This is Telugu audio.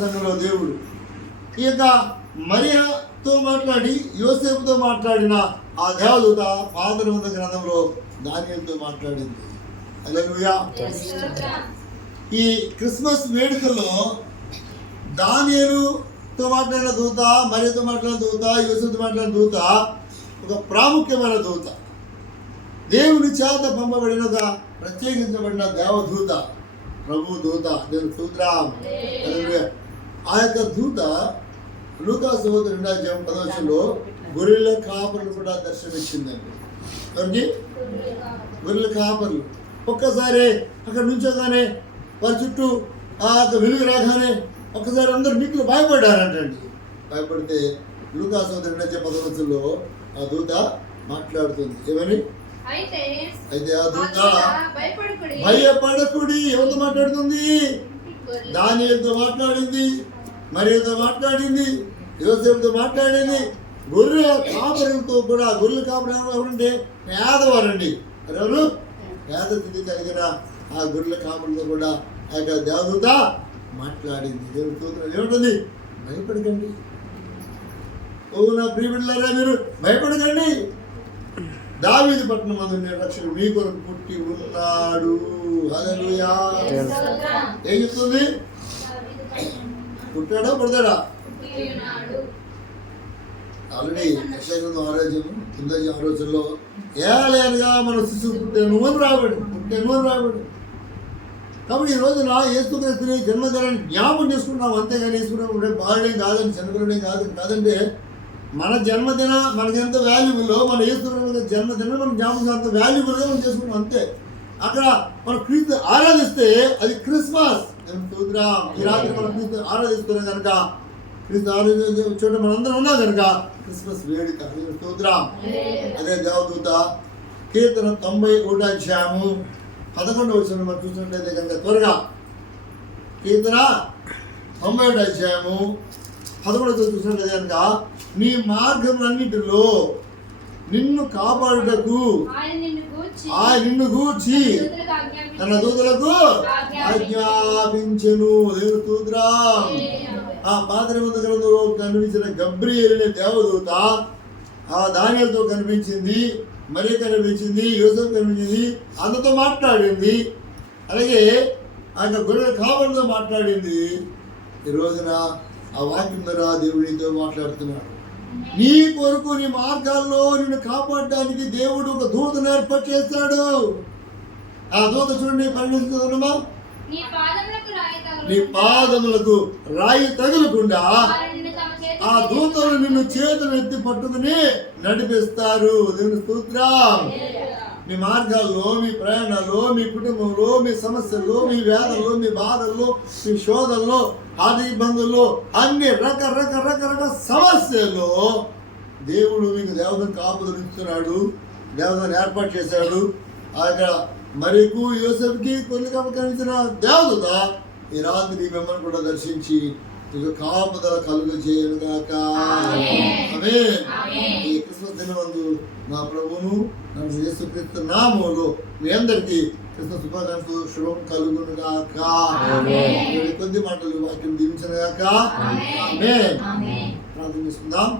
సంఘంలో దేవుడు ఈ యొక్క మరియతో మాట్లాడి యోసేపుతో మాట్లాడిన ఆ దేవదూత పాత నిబంధన గ్రంథంలో దానియేలుతో మాట్లాడింది. హల్లెలూయా. ఈ క్రిస్మస్ వేడుకల్లో దానియేలుతో మాట్లాడిన దూత, మరియతో మాట్లాడిన దూత, యోసేపుతో మాట్లాడిన దూత ఒక ప్రాముఖ్యమైన దూత, దేవుని చేత పంపబడిన ఒక ప్రత్యేకించబడిన దేవదూత, ప్రభు దూత, దేవుని స్తోత్రం. హల్లెలూయా. ఆ యొక్క దూత లూకాసు 2:10 గొర్రెల కాపర్లు కూడా దర్శనమిచ్చిందండి. ఎవరికి? గొర్రెల కాపర్లు. ఒక్కసారి అక్కడ నుంచోగానే వారి చుట్టూ ఆ యొక్క వెలుగు రాగానే ఒక్కసారి అందరు మిక్కులు భయపడ్డారంటండి. భయపడితే లూకాసు 2:10 ఆ దూత మాట్లాడుతుంది. ఏమని? అయితే ఆ దూత భయపడకుడి. ఎవరితో మాట్లాడుతుంది? దానియేలుతో మాట్లాడింది, మరియతో మాట్లాడింది, యోసేపుతో మాట్లాడింది. గొర్రెల కాపరులతో కూడా. గొర్రెల కాపరు ఎవరంటే పేదవారండి. ఎవరు? పేద స్థితి కలిగిన ఆ గొర్రెల కాపరులతో కూడా ఆ యొక్క దేవదూత మాట్లాడింది. దేవుని స్తోత్రం. ఏముంటుంది? భయపడకండి. ఓ నా ప్రియబిడ్డలారా, మీరు భయపడకండి. దావీదు పట్టణం మందు రక్షకుడు మీ కొరకు పుట్టి ఉన్నాడు. హల్లెలూయా. ఏం చెప్తుంది? పుట్టాడా పుడతాడా? ఆల్రెడీ యెషయా ఆరోగ్యం కింద ఆరోచనలో ఏలేనుగా మన శిశువు పుట్టాను అని రాబడి. కాబట్టి ఈ రోజున యేసుక్రీస్తుని జన్మదినాన్ని జ్ఞాపకం చేసుకుంటాం, అంతేగాని యేసుకుంటే బాధడే కాదని, చనిపోవడే కాదంటే మన జన్మదిన మనకి ఎంత వాల్యుబుల్లో, మన యేసుక్రీస్తు జన్మదినం మన జ్ఞాపకం అంత వాల్యుబుల్గా మనం చేసుకుంటాం అంతే. అక్కడ మనం క్రీస్తు ఆరాధిస్తే అది క్రిస్మస్. ఈ రాత్రి మనం క్రీస్తు ఆరాధిస్తున్నాం కనుక, క్రీస్తు ఆరాధించే చోట మనందరం ఉన్నాం కనుక క్రిస్మస్ వేడుక. స్తోత్రం. అదే దేవదూత కీర్తన 91:11 మనం చూసినట్లయితే కనుక త్వరగా కీర్తన 91:11 చూసినట్లయితే కనుక నీ మార్గములన్నిటిలో నిన్ను కాపాడుటకు ఆయన నిన్ను గూర్చి తన దూతలకు ఆజ్ఞాపించెను. దేవుని స్తోత్రం. ఆ పాత నిబంధన గ్రంథంలో కనిపించిన గబ్రియేలు దేవదూత ఆ దానియేలుతో కనిపించింది, మరియ కనిపించింది, యోసేపు కనిపించింది, అందరితో మాట్లాడింది. అలాగే ఆ యొక్క గొర్రెల కాపరులతో మాట్లాడింది. ఈ రోజున ఆ వాక్యం ద్వారా దేవుడితో మాట్లాడుతున్నాడు. నీ కొరకు నీ మార్గాల్లో నిన్ను కాపాడడానికి దేవుడు ఒక దూతను ఏర్పాటు చేస్తాడు. ఆ దూత చూడండి, పరిగణించుకుందామా? నీ పాదములకు రాయి తగులకుండా ఆ దూతలు నిన్ను చేతులు ఎత్తి పట్టుకుని నడిపిస్తారు. దేవుని స్తోత్రం. మీ మార్గాల్లో, మీ ప్రయాణాల్లో, మీ కుటుంబంలో, మీ సమస్యల్లో, మీ వేదనలో, మీ బాధల్లో, మీ శోధనలో, ఆర్థిక ఇబ్బందుల్లో, అన్ని రకరకాల సమస్యల్లో దేవుడు మీకు దేవతను కాపుదలిస్తున్నాడు, దేవతను ఏర్పాటు చేశాడు. ఆ యొక్క మరియకు యోసేపుకి కొన్ని కనిపించిన దేవదూత ఈ రాత్రి మిమ్మల్ని కూడా దర్శించి మీకు కాపుదల కలుగు చేయనుగాక. ఆమేన్. ఈ క్రిస్మస్ దినమందు నా ప్రభువును నన్ను యేసుక్రీస్తు నామములో మీ అందరికీ క్రిస్మస్ శుభాకాంక్షలు, శుభం కలుగునుగాక. కొద్ది మాటలు వాక్యం దీవించనుగాక. ఆమేన్. ప్రార్థన చేసుకుందాం.